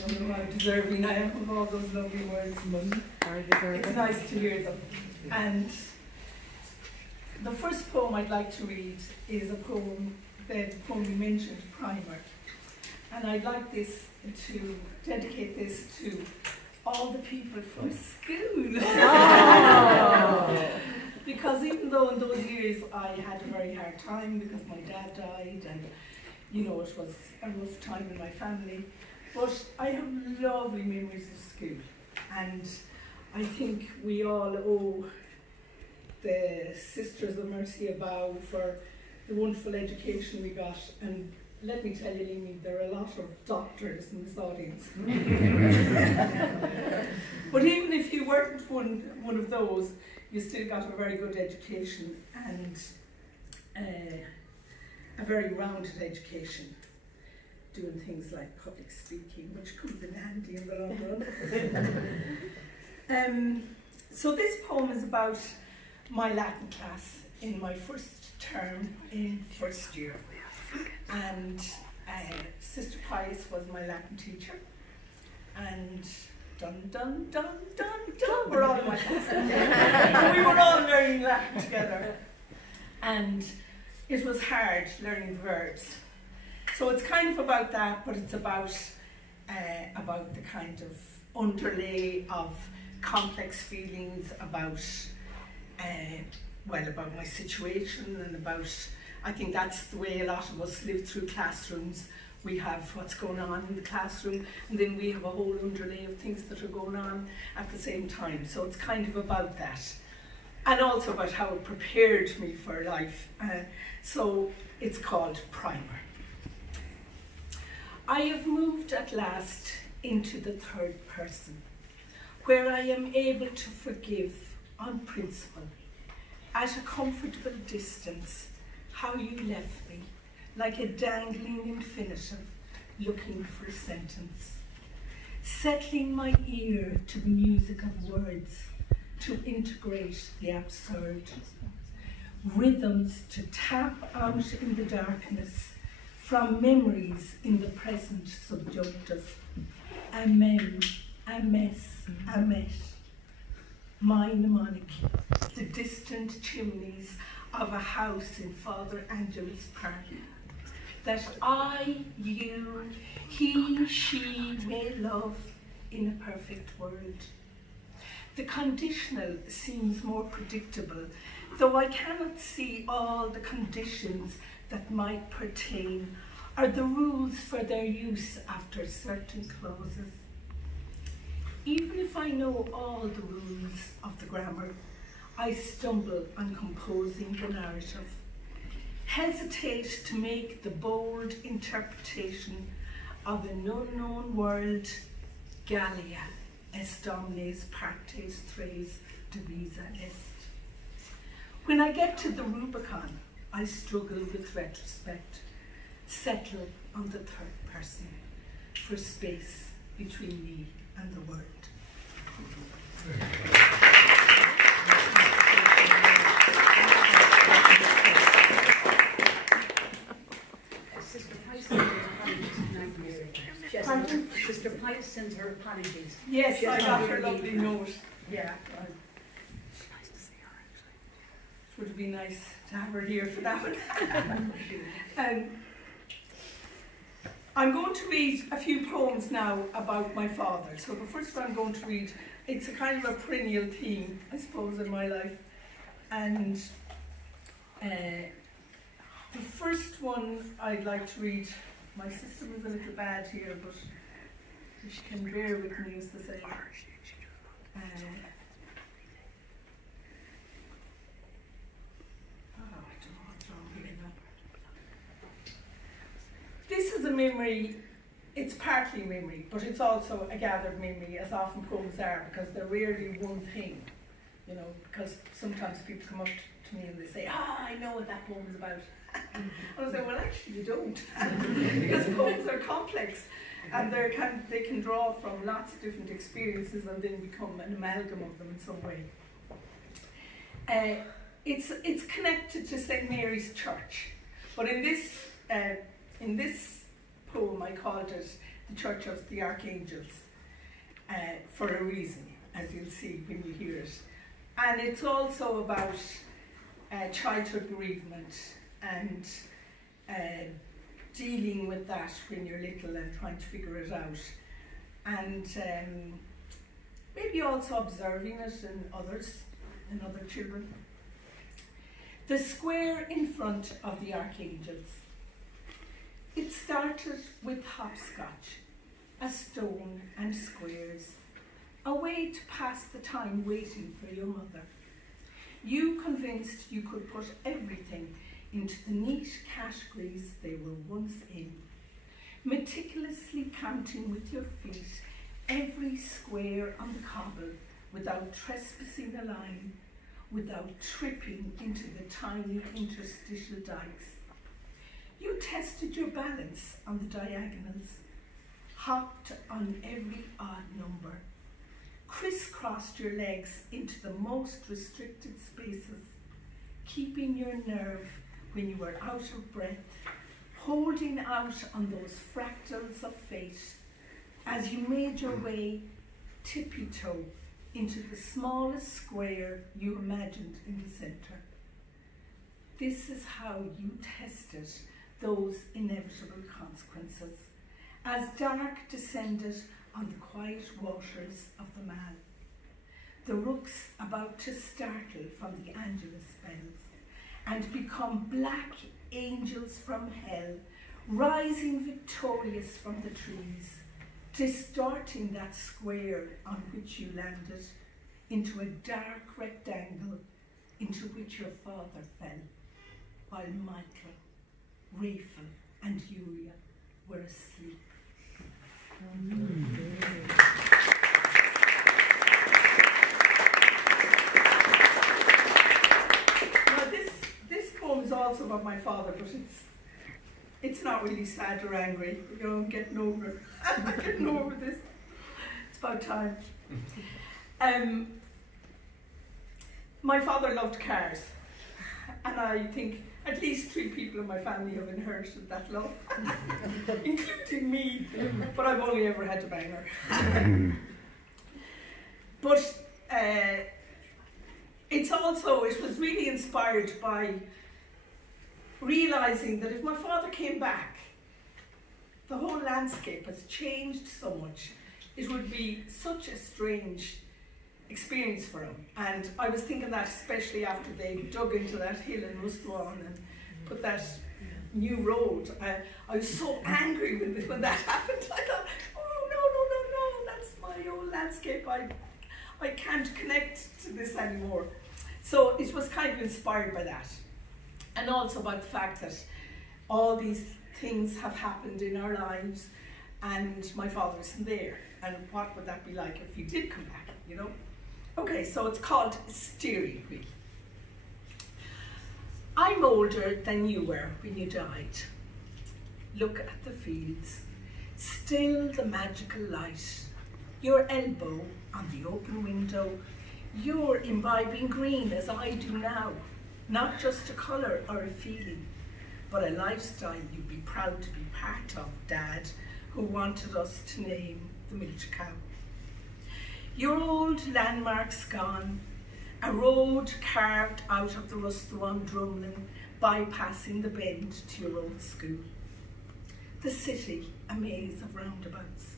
don't know how deserving I am of all those lovely words, but it's nice to hear them. And the first poem I'd like to read is a poem, the poem you mentioned, Primer. And I'd like this to dedicate this to all the people from school. Oh. Because even though in those years I had a very hard time because my dad died and you know it was a rough time in my family, but I have lovely memories of school, and I think we all owe the Sisters of Mercy a bow for the wonderful education we got. And let me tell you, Limi, there are a lot of doctors in this audience. But even if you weren't one of those, you still got a very good education and a very rounded education, doing things like public speaking, which comes in handy in the long run. So this poem is about my Latin class in my first term in first year. And Sister Pius was my Latin teacher, and dun dun dun dun dun, we're all in my class. And we were all learning Latin together, and it was hard learning the verbs. So it's kind of about that, but it's about the kind of underlay of complex feelings about about my situation, and about, I think that's the way a lot of us live through classrooms. We have what's going on in the classroom, and then we have a whole underlay of things that are going on at the same time. So it's kind of about that. And also about how it prepared me for life. So it's called Primer. I have moved at last into the third person, where I am able to forgive on principle, at a comfortable distance, how you left me, like a dangling infinitive, looking for a sentence, settling my ear to the music of words, to integrate the absurd, rhythms to tap out in the darkness, from memories in the present subjunctive, a mem, a mess, a mesh, my mnemonic, the distant chimneys of a house in Father Angelus Park, that I, you, he, she may love in a perfect world. The conditional seems more predictable, though I cannot see all the conditions that might pertain, or the rules for their use after certain clauses. Even if I know all the rules of the grammar, I stumble on composing the narrative, hesitate to make the bold interpretation of an unknown world, Gallia, est omnes partes tres divisa est. When I get to the Rubicon, I struggle with retrospect, settle on the third person for space between me and the word. Sister Pius sends her apologies. Sister Pius sends her apologies. Yes, I got her lovely note. Yeah. It would be nice to have her here for that one. I'm going to read a few poems now about my father. So the first one I'm going to read, it's a kind of a perennial theme, I suppose, in my life. And the first one I'd like to read, my system is a little bad here, but if she can bear with me as to say. This is a memory, it's partly memory, but it's also a gathered memory, as often poems are, because they're rarely one thing, you know, because sometimes people come up to me and they say, I know what that poem is about. And I say, well, actually you don't, because poems are complex, and they can draw from lots of different experiences and then become an amalgam of them in some way. It's connected to St. Mary's Church, but in this poem I called it the Church of the Archangels, for a reason, as you'll see when you hear it. And it's also about childhood bereavement and dealing with that when you're little and trying to figure it out. And maybe also observing it in others, in other children. The square in front of the Archangels. It started with hopscotch, a stone and squares, a way to pass the time waiting for your mother. You convinced you could put everything into the neat categories they were once in, meticulously counting with your feet every square on the cobble without trespassing a line, without tripping into the tiny interstitial dikes. You tested your balance on the diagonals, hopped on every odd number, crisscrossed your legs into the most restricted spaces, keeping your nerve when you were out of breath, holding out on those fractals of fate as you made your way tippy-toe into the smallest square you imagined in the center. This is how you tested those inevitable consequences as dark descended on the quiet waters of the Mal, the rooks about to startle from the Angelus bells and become black angels from hell, rising victorious from the trees, distorting that square on which you landed into a dark rectangle into which your father fell, while Michael, Raphael and Uriah were asleep. Now this poem is also about my father, but it's not really sad or angry. You know, I'm getting over this. It's about time. My father loved cars, and I think at least 3 people in my family have inherited that love, including me, but I've only ever had to bang her. But it was really inspired by realising that if my father came back, the whole landscape has changed so much. It would be such a strange experience for him. And I was thinking that especially after they dug into that hill in Westport and put that new road. I was so angry when that happened. I thought, oh no, that's my old landscape. I can't connect to this anymore. So it was kind of inspired by that. And also by the fact that all these things have happened in our lives and my father isn't there. And what would that be like if he did come back, you know? Okay, so it's called Steering Wheel. I'm older than you were when you died. Look at the fields, still the magical light. Your elbow on the open window, you're imbibing green as I do now. Not just a colour or a feeling, but a lifestyle you'd be proud to be part of, Dad, who wanted us to name the milch cow. Your old landmarks gone, a road carved out of the Rusthawan drumlin, bypassing the bend to your old school. The city, a maze of roundabouts.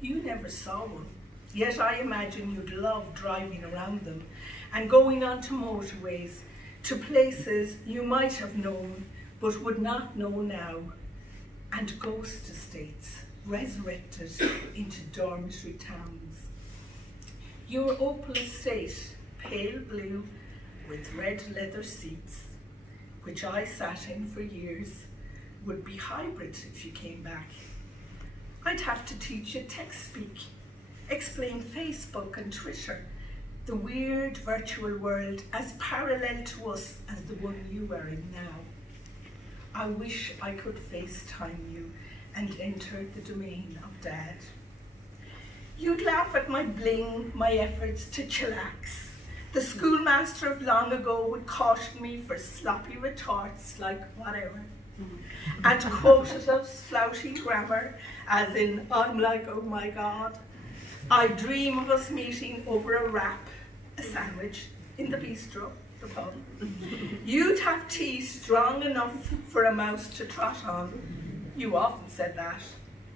You never saw one, yet I imagine you'd love driving around them and going onto motorways to places you might have known but would not know now, and ghost estates resurrected into dormitory towns. Your opal estate, pale blue with red leather seats, which I sat in for years, would be hybrid if you came back. I'd have to teach you text speak, explain Facebook and Twitter, the weird virtual world as parallel to us as the one you are in now. I wish I could FaceTime you and enter the domain of Dad. You'd laugh at my bling, my efforts to chillax. The schoolmaster of long ago would caution me for sloppy retorts like whatever, and quotatives, flouty grammar, as in, I'm like, oh my God. I dream of us meeting over a wrap, a sandwich, in the bistro, the pub. You'd have tea strong enough for a mouse to trot on. You often said that.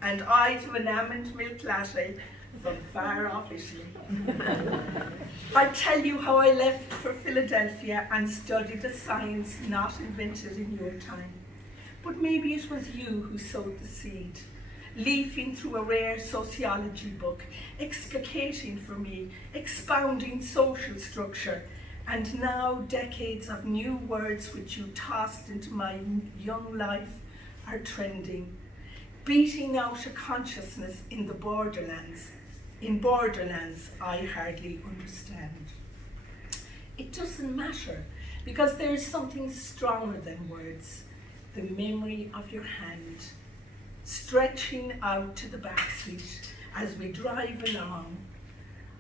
And I'd have an almond milk latte from far off Italy. I'd tell you how I left for Philadelphia and studied a science not invented in your time. But maybe it was you who sowed the seed, leafing through a rare sociology book, explicating for me, expounding social structure, and now decades of new words which you tossed into my young life are trending, beating out a consciousness in the borderlands. In borderlands I hardly understand. It doesn't matter, because there is something stronger than words, the memory of your hand, stretching out to the backseat as we drive along.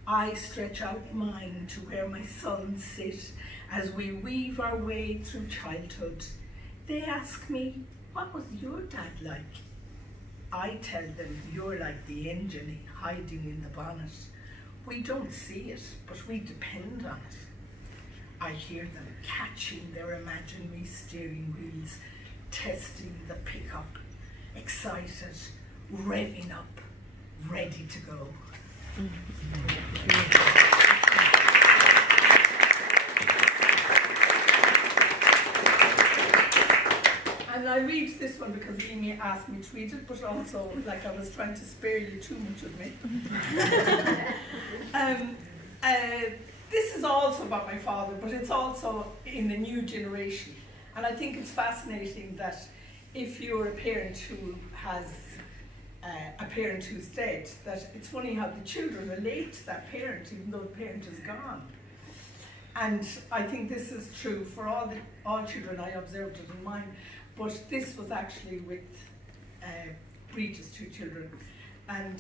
I stretch out mine to where my sons sit as we weave our way through childhood. They ask me, what was your dad like? I tell them, you're like the engine hiding in the bonnet. We don't see it, but we depend on it. I hear them catching their imaginary steering wheels, testing the pickup, excited, revving up, ready to go. And I read this one because Amy asked me to read it, but also like I was trying to spare you too much of me. This is also about my father, but it's also in the new generation. And I think it's fascinating that if you're a parent who has a parent who's dead, that it's funny how the children relate to that parent even though the parent is gone. And I think this is true for all children. I observed it in mine, but this was actually with Bridget's two children. And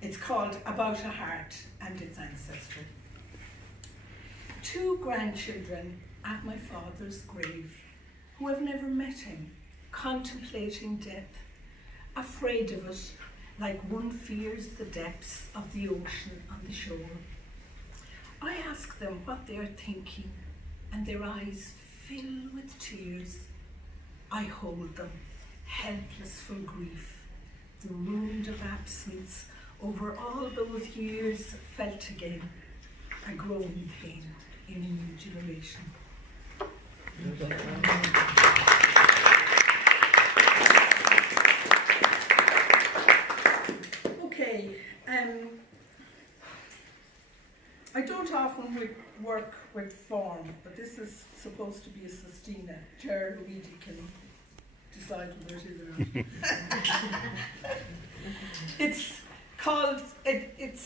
it's called About a Heart and Its Ancestry. Two grandchildren at my father's grave who have never met him, contemplating death, afraid of it, like one fears the depths of the ocean on the shore. I ask them what they are thinking, and their eyes fill with tears. I hold them, helpless from grief, the wound of absence over all those years felt again, a growing pain in a new generation. Okay, I don't often work with form, but this is supposed to be a sestina. Gerald Luigi can decide whether it is or not. It's called, it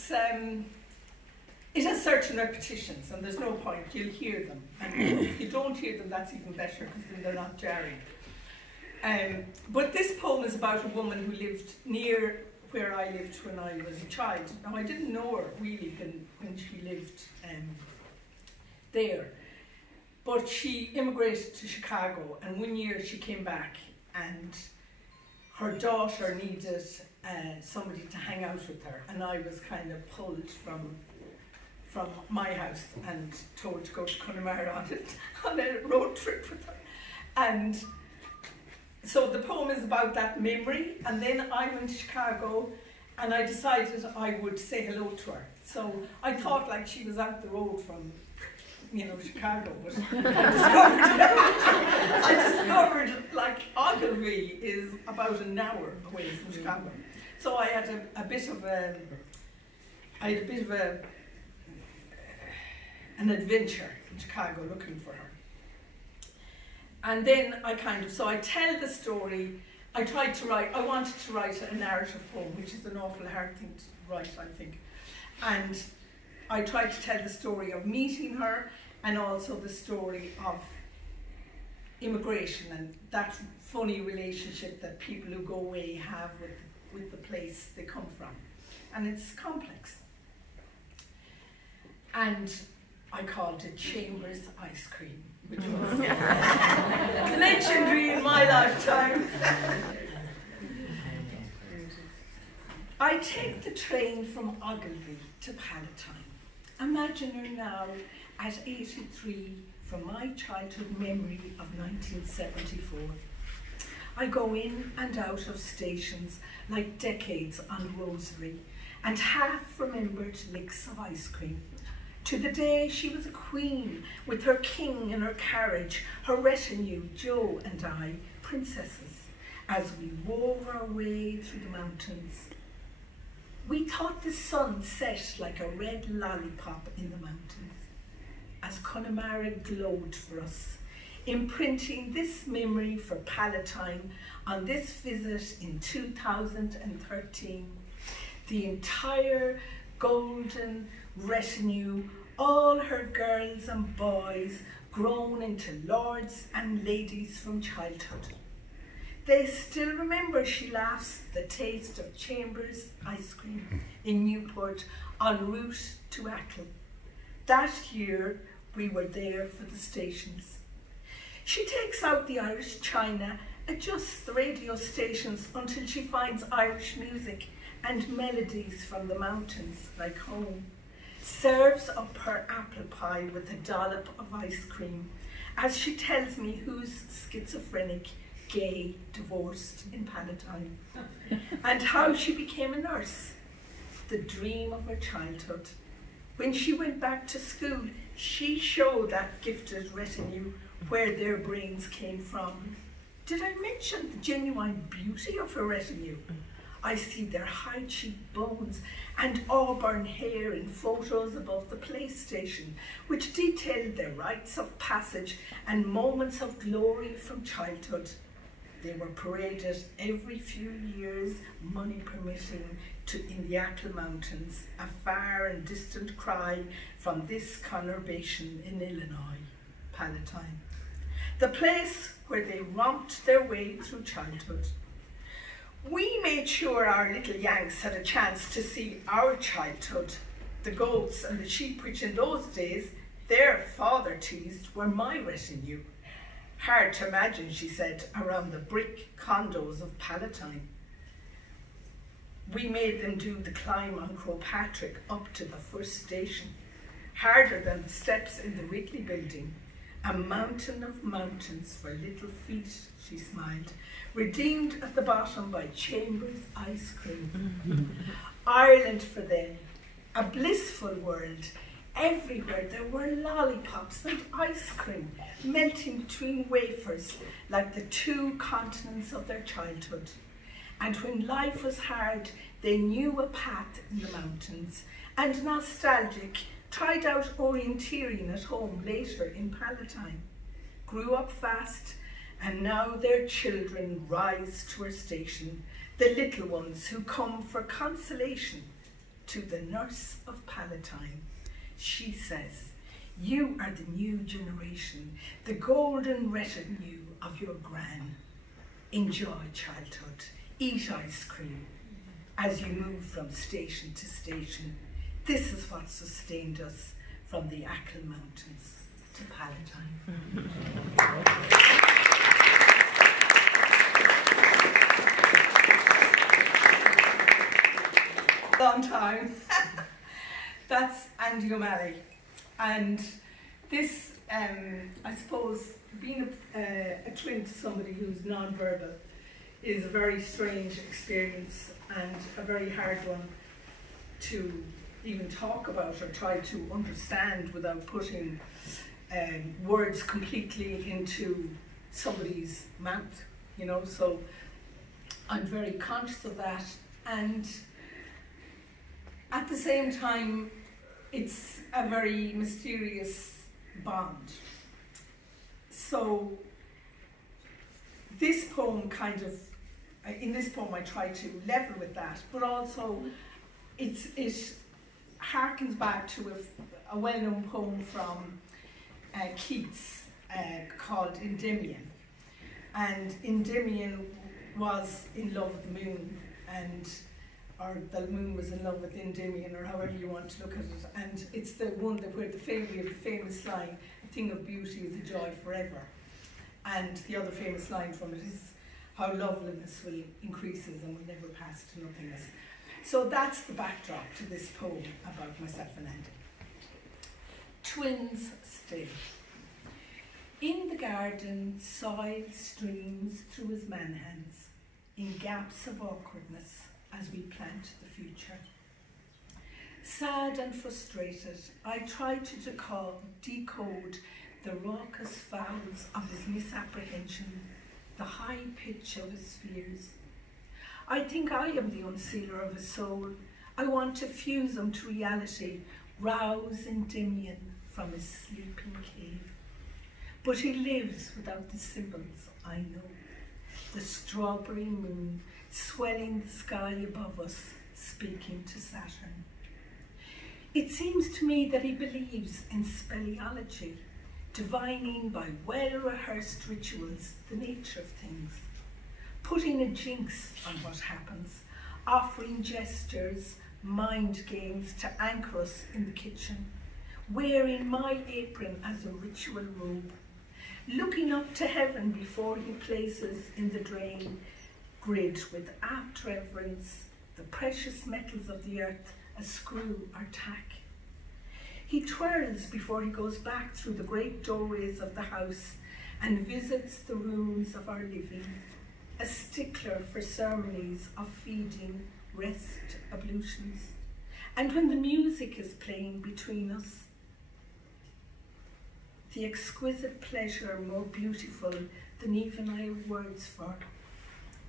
has certain repetitions, and there's no point, you'll hear them. And if you don't hear them, that's even better, because then they're not jarring. But this poem is about a woman who lived near where I lived when I was a child. Now, I didn't know her really when she lived there, but she immigrated to Chicago, and one year she came back, and her daughter needed somebody to hang out with her, and I was kind of pulled from my house and told to go to Connemara on a road trip with her. And so the poem is about that memory, and then I went to Chicago and I decided I would say hello to her. So I thought like she was out the road from, Chicago, but I discovered like Ogilvy is about an hour away from Chicago. So I had a bit of an adventure in Chicago looking for her. And then I tell the story. I wanted to write a narrative poem, which is an awful hard thing to write, I think. And I tried to tell the story of meeting her, and also the story of immigration and that funny relationship that people who go away have with the place they come from. And it's complex. And I called it Chambers Ice Cream, which was legendary in my lifetime. I take the train from Ogilvy to Palatine. Imagine her now at 83 from my childhood memory of 1974. I go in and out of stations like decades on Rosary and half remembered licks of ice cream. To the day she was a queen with her king in her carriage, her retinue, Joe and I, princesses, as we wove our way through the mountains. We thought the sun set like a red lollipop in the mountains, as Connemara glowed for us, imprinting this memory for Palatine on this visit in 2013. The entire golden retinue, all her girls and boys grown into lords and ladies from childhood. They still remember, she laughs, the taste of Chambers ice cream in Newport en route to Achill. That year we were there for the stations. She takes out the Irish china, adjusts the radio stations until she finds Irish music and melodies from the mountains like home. Serves up her apple pie with a dollop of ice cream as she tells me who's schizophrenic, gay, divorced in Palatine, and how she became a nurse, the dream of her childhood. When she went back to school, she showed that gifted retinue where their brains came from. Did I mention the genuine beauty of her retinue? I see their high cheekbones and auburn hair in photos above the PlayStation, which detailed their rites of passage and moments of glory from childhood. They were paraded every few years, money permitting, in the Achill Mountains, a far and distant cry from this conurbation in Illinois, Palatine, the place where they romped their way through childhood. We made sure our little Yanks had a chance to see our childhood. The goats and the sheep, which in those days their father teased, were my retinue. Hard to imagine, she said, around the brick condos of Palatine. We made them do the climb on Crowpatrick up to the first station, harder than the steps in the Wrigley building. A mountain of mountains for little feet, she smiled, redeemed at the bottom by Chambers ice cream. Ireland for them, a blissful world. Everywhere there were lollipops and ice cream, melting between wafers like the two continents of their childhood. And when life was hard, they knew a path in the mountains, and nostalgic, tried out orienteering at home later in Palatine, grew up fast, and now their children rise to her station, the little ones who come for consolation to the nurse of Palatine. She says, you are the new generation, the golden retinue of your gran. Enjoy childhood, eat ice cream as you move from station to station. This is what sustained us from the Achill Mountains to Palatine. Long time. That's Andy O'Malley. And this, I suppose, being a twin to somebody who's non-verbal is a very strange experience and a very hard one to even talk about or try to understand without putting words completely into somebody's mouth, you know. So I'm very conscious of that, and at the same time it's a very mysterious bond. So this poem kind of, in this poem I try to level with that, but also it harkens back to a well-known poem from Keats called Endymion. And Endymion was in love with the moon, or the moon was in love with Endymion, or however you want to look at it. And it's the one that where the famous line, a thing of beauty is a joy forever. And the other famous line from it is, how loveliness will increases and will never pass to nothingness. So that's the backdrop to this poem about myself and Andy. Twins still. In the garden, soil streams through his man-hands, in gaps of awkwardness as we plant the future. Sad and frustrated, I try to decode the raucous vowels of his misapprehension, the high pitch of his fears. I think I am the unsealer of his soul. I want to fuse him to reality, rouse Endymion from his sleeping cave. But he lives without the symbols I know. The strawberry moon swelling the sky above us, speaking to Saturn. It seems to me that he believes in speleology, divining by well-rehearsed rituals the nature of things, putting a jinx on what happens, offering gestures, mind games to anchor us in the kitchen, wearing my apron as a ritual robe, looking up to heaven before he places in the drain grid with apt reverence the precious metals of the earth, a screw or tack. He twirls before he goes back through the great doorways of the house and visits the rooms of our living, a stickler for ceremonies of feeding, rest, ablutions. And when the music is playing between us, the exquisite pleasure more beautiful than even I have words for,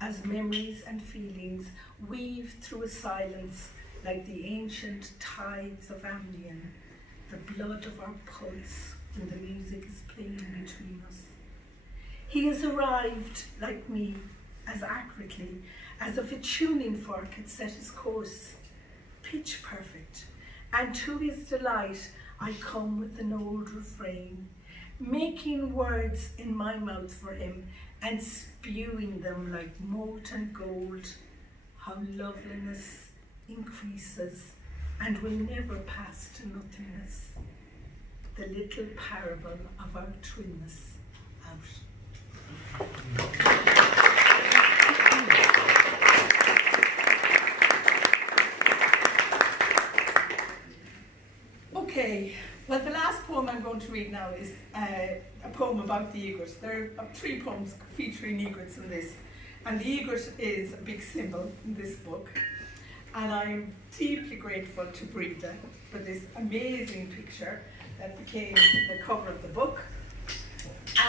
as memories and feelings weave through a silence like the ancient tides of Endymion, the blood of our pulse when the music is playing between us. He has arrived, like me, as accurately as if a tuning fork had set his course, pitch perfect, and to his delight I come with an old refrain, making words in my mouth for him and spewing them like molten gold, how loveliness increases and will never pass to nothingness, the little parable of our twinness out. Okay, well, the last poem I'm going to read now is a poem about the egret. There are 3 poems featuring egrets in this, and the egret is a big symbol in this book. And I'm deeply grateful to Breda for this amazing picture that became the cover of the book.